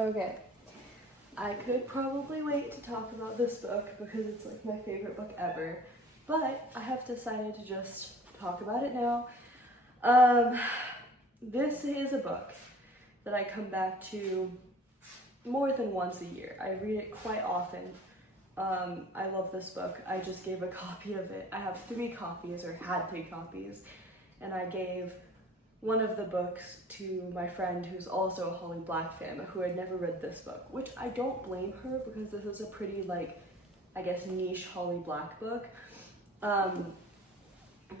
Okay, I could probably wait to talk about this book because it's like my favorite book ever, but I have decided to just talk about it now. Um, this is a book that I come back to more than once a year. I read it quite often. I love this book. I just gave a copy of it. I have 3 copies, or had 3 copies, and I gave one of the books to my friend who's also a Holly Black fan, who had never read this book, which I don't blame her because this is a pretty, like, I guess, niche Holly Black book.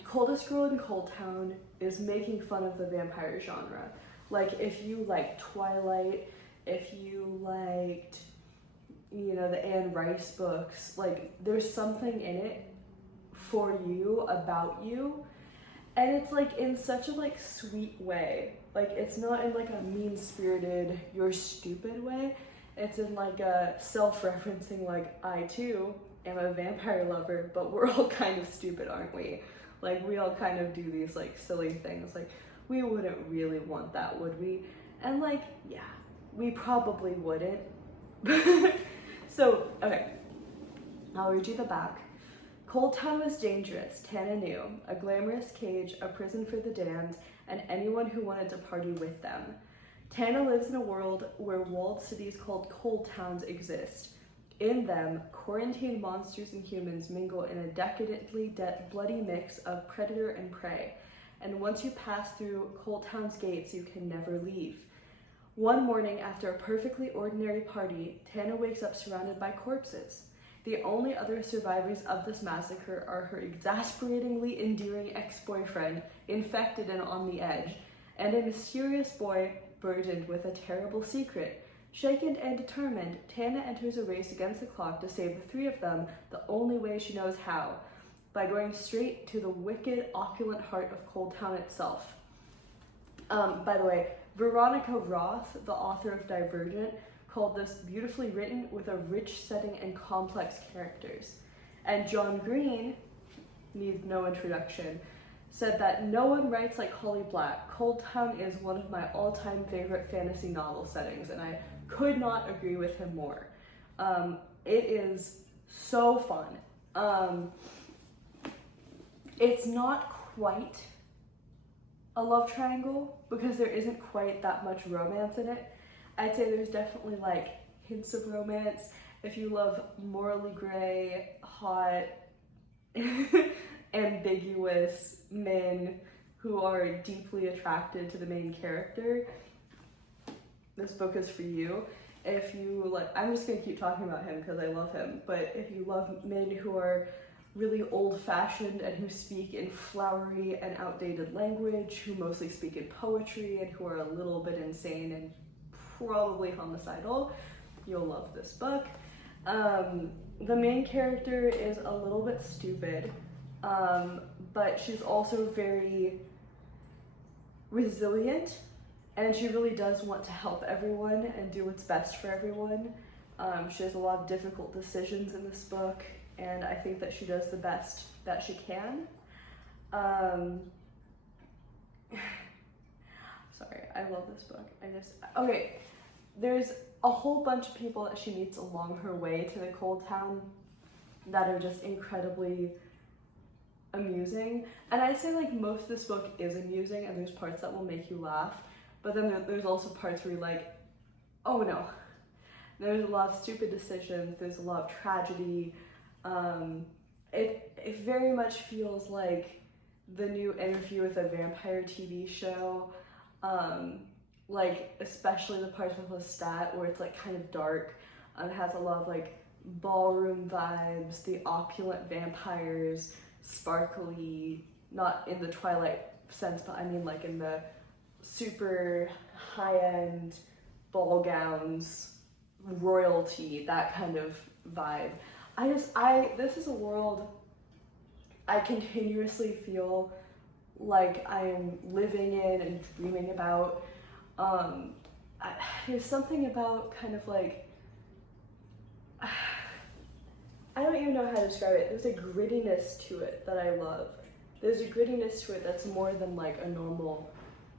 Coldest Girl in Coldtown is making fun of the vampire genre. Like, if you like Twilight, if you liked, the Anne Rice books, like, there's something in it for you, about you, and it's like in such a like sweet way. Like, it's not in like a mean-spirited, you're stupid way. It's in like a self-referencing, like, I too am a vampire lover, but we're all kind of stupid, aren't we? Like, we all kind of do these like silly things. Like, we wouldn't really want that, would we? And like, yeah, we probably wouldn't. So, okay, I'll read you the back. Coldtown was dangerous, Tana knew. A glamorous cage, a prison for the damned, and anyone who wanted to party with them. Tana lives in a world where walled cities called cold towns exist. In them, quarantined monsters and humans mingle in a decadently bloody mix of predator and prey. And once you pass through Coldtown's gates, you can never leave. One morning, after a perfectly ordinary party, Tana wakes up surrounded by corpses. The only other survivors of this massacre are her exasperatingly endearing ex-boyfriend, infected and on the edge, and a mysterious boy burdened with a terrible secret. Shaken and determined, Tana enters a race against the clock to save the 3 of them the only way she knows how, by going straight to the wicked, opulent heart of Coldtown itself. By the way, Veronica Roth, the author of Divergent, called this beautifully written with a rich setting and complex characters. And John Green, needs no introduction, said that no one writes like Holly Black. Coldtown is one of my all-time favorite fantasy novel settings, and I could not agree with him more. It is so fun. It's not quite a love triangle because there isn't quite that much romance in it. I'd say there's definitely like hints of romance. If you love morally gray, hot, ambiguous men who are deeply attracted to the main character, this book is for you. If you like, I'm just gonna keep talking about him because I love him, but if you love men who are really old-fashioned and who speak in flowery and outdated language, who mostly speak in poetry, and who are a little bit insane and probably homicidal, you'll love this book. The main character is a little bit stupid, but she's also very resilient, and she really does want to help everyone and do what's best for everyone. She has a lot of difficult decisions in this book, and I think that she does the best that she can. Sorry, I love this book. Okay, there's a whole bunch of people that she meets along her way to the Cold Town that are just incredibly amusing. And I'd say like most of this book is amusing, and there's parts that will make you laugh, but then there's also parts where you're like, oh no. There's a lot of stupid decisions, there's a lot of tragedy. It very much feels like the new Interview with a Vampire TV show, like especially the parts with Lestat where it's like kind of dark. It has a lot of like ballroom vibes, the opulent vampires, sparkly, not in the Twilight sense, but I mean like in the super high-end ball gowns, royalty, that kind of vibe. This is a world I continuously feel like I am living in and dreaming about. There's something about kind of like, I don't even know how to describe it. There's a grittiness to it that I love. There's a grittiness to it that's more than like a normal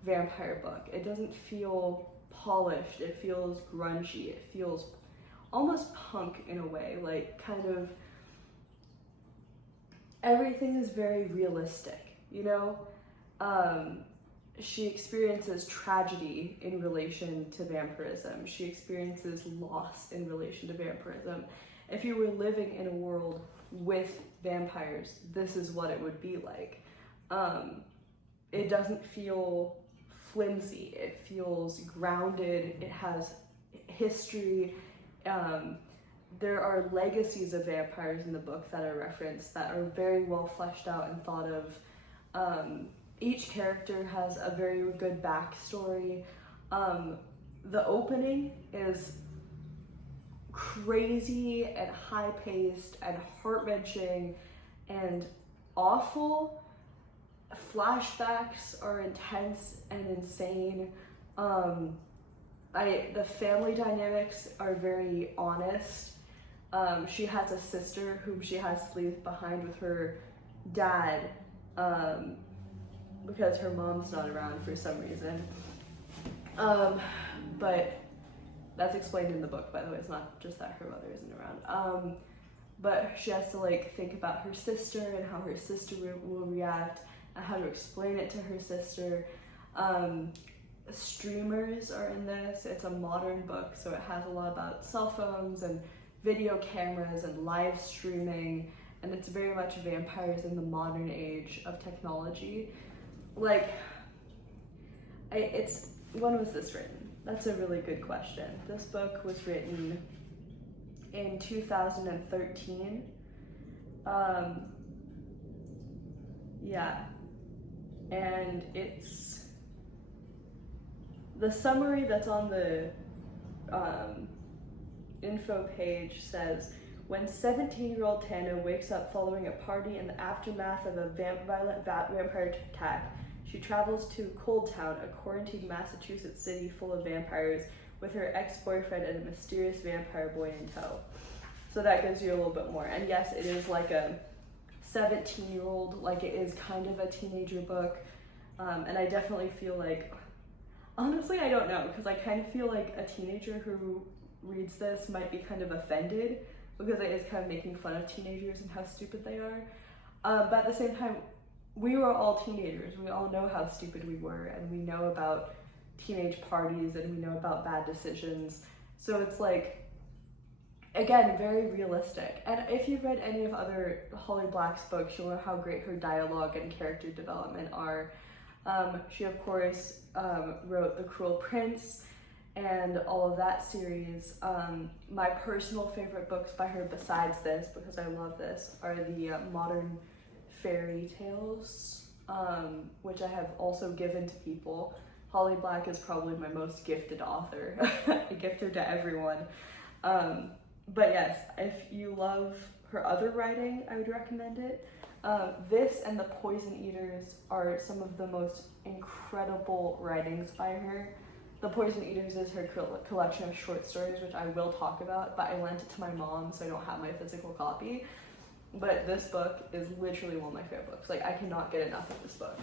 vampire book. It doesn't feel polished, it feels grungy, it feels almost punk in a way, like kind of everything is very realistic, you know? She experiences tragedy in relation to vampirism. She experiences loss in relation to vampirism. If you were living in a world with vampires, this is what it would be like. It doesn't feel flimsy. It feels grounded. It has history. There are legacies of vampires in the book that are referenced that are very well fleshed out and thought of. Each character has a very good backstory. The opening is crazy and high-paced and heart-wrenching and awful. Flashbacks are intense and insane. The family dynamics are very honest. She has a sister whom she has to leave behind with her dad because her mom's not around for some reason. But that's explained in the book, by the way. It's not just that her mother isn't around. But she has to like think about her sister and how her sister will react and how to explain it to her sister. Streamers are in this. It's a modern book, so it has a lot about cell phones and video cameras and live streaming, and it's very much vampires in the modern age of technology. Like, when was this written? That's a really good question. This book was written in 2013. Yeah, and it's the summary that's on the info page says, when 17-year-old Tana wakes up following a party in the aftermath of a violent vampire attack, she travels to Coldtown, a quarantined Massachusetts city full of vampires, with her ex-boyfriend and a mysterious vampire boy in tow. So that gives you a little bit more. And yes, it is like a 17-year-old, like it is kind of a teenager book. And I definitely feel like, honestly, I don't know, because I kind of feel like a teenager who reads this might be kind of offended, because it is kind of making fun of teenagers and how stupid they are. But at the same time, we were all teenagers. We all know how stupid we were, and we know about teenage parties, and we know about bad decisions. So it's like, again, very realistic. And if you've read any of other Holly Black's books, you'll know how great her dialogue and character development are. She, of course, wrote The Cruel Prince and all of that series. My personal favorite books by her, besides this, because I love this, are the modern fairy tales, which I have also given to people. Holly Black is probably my most gifted author. I gift her to everyone. But yes, if you love her other writing, I would recommend it. This and The Poison Eaters are some of the most incredible writings by her. The Poison Eaters is her collection of short stories, which I will talk about, but I lent it to my mom, so I don't have my physical copy. But this book is literally one of my favorite books. Like, I cannot get enough of this book.